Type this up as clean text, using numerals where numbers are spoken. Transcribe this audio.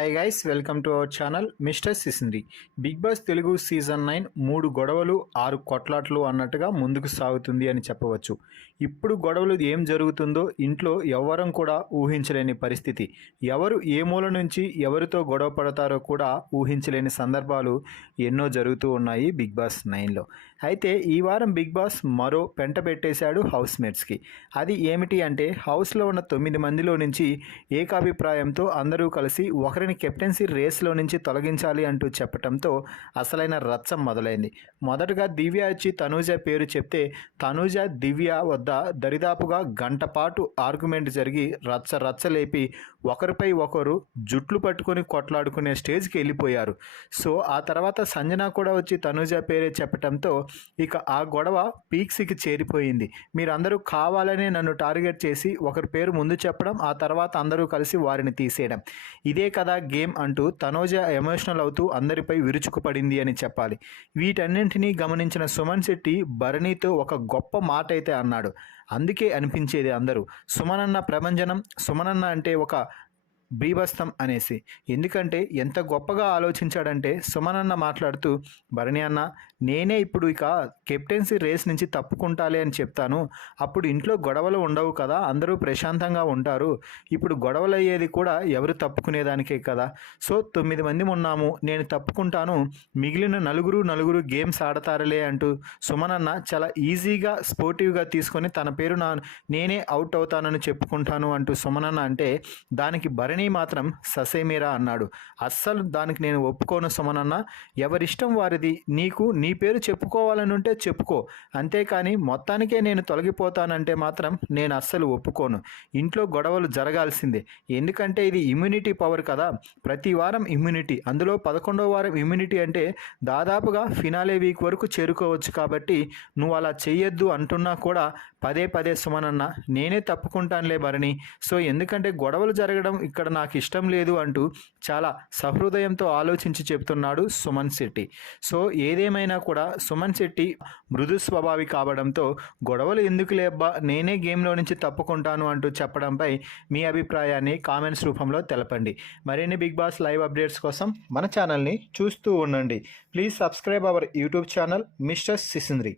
Hi guys, welcome to our channel mister Sisindri. Bigg Boss Telugu season 9 3 గొడవలు 6 కొట్లాట్లు అన్నట్టుగా ముందుకు సాగుతుంది అని చెప్పవచ్చు. ఇప్పుడు గొడవలు ఏం జరుగుతుందో ఇంట్లో ఎవ్వరం కూడా ఊహించలేని పరిస్థితి. ఎవరు ఏ మూల నుంచి ఎవరితో గొడవ పడతారో కూడా ఊహించలేని సందర్భాలు ఎన్నో జరుగుతూ ఉన్నాయి బిగ్ బాస్ 9లో. అయితే ఈ వారం బిగ్ బాస్ మరో పెంట పెట్టేశాడు హౌస్ మేట్స్కి. అది ఏమిటి అంటే, హౌస్లో ఉన్న 9 మందిలో నుంచి ఏకాభిప్రాయంతో అందరూ కలిసి ఒకరిని కెప్టెన్సీ రేస్లో నుంచి తొలగించాలి అంటూ చెప్పడంతో అసలైన రచ్చ మొదలైంది. మొదటగా దివ్య వచ్చి తనూజ పేరు చెప్తే తనూజ దివ్య వద్ద దరిదాపుగా గంట పాటు ఆర్గ్యుమెంట్ జరిగి రచ్చలేపి ఒకరిపై ఒకరు జుట్లు పట్టుకొని కొట్లాడుకునే స్టేజ్కి వెళ్ళిపోయారు. సో ఆ తర్వాత సంజన కూడా వచ్చి తనూజ పేరే చెప్పడంతో ఇక ఆ గొడవ పీక్స్కి చేరిపోయింది. మీరందరూ కావాలనే నన్ను టార్గెట్ చేసి ఒకరి పేరు ముందు చెప్పడం, ఆ తర్వాత అందరూ కలిసి వారిని తీసేయడం, ఇదే కదా గేమ్ అంటూ తనూజ ఎమోషనల్ అవుతూ అందరిపై విరుచుకుపడింది అని చెప్పాలి. వీటన్నింటినీ గమనించిన సుమన్ శెట్టి భరణితో ఒక గొప్ప మాట అయితే అన్నాడు. అందుకే అనిపించేది అందరూ సుమనన్న ప్రభంజనం, సుమనన్న అంటే ఒక బీభత్సం అనేసి. ఎందుకంటే ఎంత గొప్పగా ఆలోచించాడంటే, సుమనన్న మాట్లాడుతూ, భరణి అన్న నేనే ఇప్పుడు ఇక కెప్టెన్సీ రేస్ నుంచి తప్పుకుంటాలే అని చెప్తాను, అప్పుడు ఇంట్లో గొడవలు ఉండవు కదా, అందరూ ప్రశాంతంగా ఉంటారు. ఇప్పుడు గొడవలు అయ్యేది కూడా ఎవరు తప్పుకునేదానికే కదా. సో 9 మంది ఉన్నాము, నేను తప్పుకుంటాను, మిగిలిన నలుగురు గేమ్స్ ఆడతారులే అంటూ సుమనన్న చాలా ఈజీగా స్పోర్టివ్గా తీసుకొని తన పేరు నేనే అవుట్ అవుతానని చెప్పుకుంటాను అంటూ సుమనన్న అంటే, దానికి భరణి మాత్రం ససేమీరా అన్నాడు. అస్సలు దానికి నేను ఒప్పుకోను సుమనన్న, ఎవరిష్టం వారిది, నీకు నీ పేరు చెప్పుకోవాలని ఉంటే చెప్పుకో, అంతేకాని మొత్తానికే నేను తొలగిపోతానంటే మాత్రం నేను అస్సలు ఒప్పుకోను. ఇంట్లో గొడవలు జరగాల్సిందే, ఎందుకంటే ఇది ఇమ్యూనిటీ పవర్ కదా, ప్రతి వారం ఇమ్యూనిటీ, అందులో 11వ వారం ఇమ్యూనిటీ అంటే దాదాపుగా ఫినాలే వీక్ వరకు చేరుకోవచ్చు. కాబట్టి నువ్వు అలా చెయ్యొద్దు అంటున్నా కూడా పదే సుమనన్న నేనే తప్పుకుంటానులే భరణి, సో ఎందుకంటే గొడవలు జరగడం ఇక్కడ నాకు ఇష్టం లేదు అంటూ చాలా సహృదయంతో ఆలోచించి చెప్తున్నాడు సుమన్ శెట్టి. సో ఏదేమైనా కూడా సుమన్ శెట్టి మృదు స్వభావి కావడంతో గొడవలు ఎందుకు లేబ్బా, నేనే గేమ్లో నుంచి తప్పుకుంటాను అంటూ చెప్పడంపై మీ అభిప్రాయాన్ని కామెంట్స్ రూపంలో తెలపండి. మరిన్ని బిగ్ బాస్ లైవ్ అప్డేట్స్ కోసం మన ఛానల్ని చూస్తూ ఉండండి. Please subscribe our YouTube channel mister సిసింద్రి.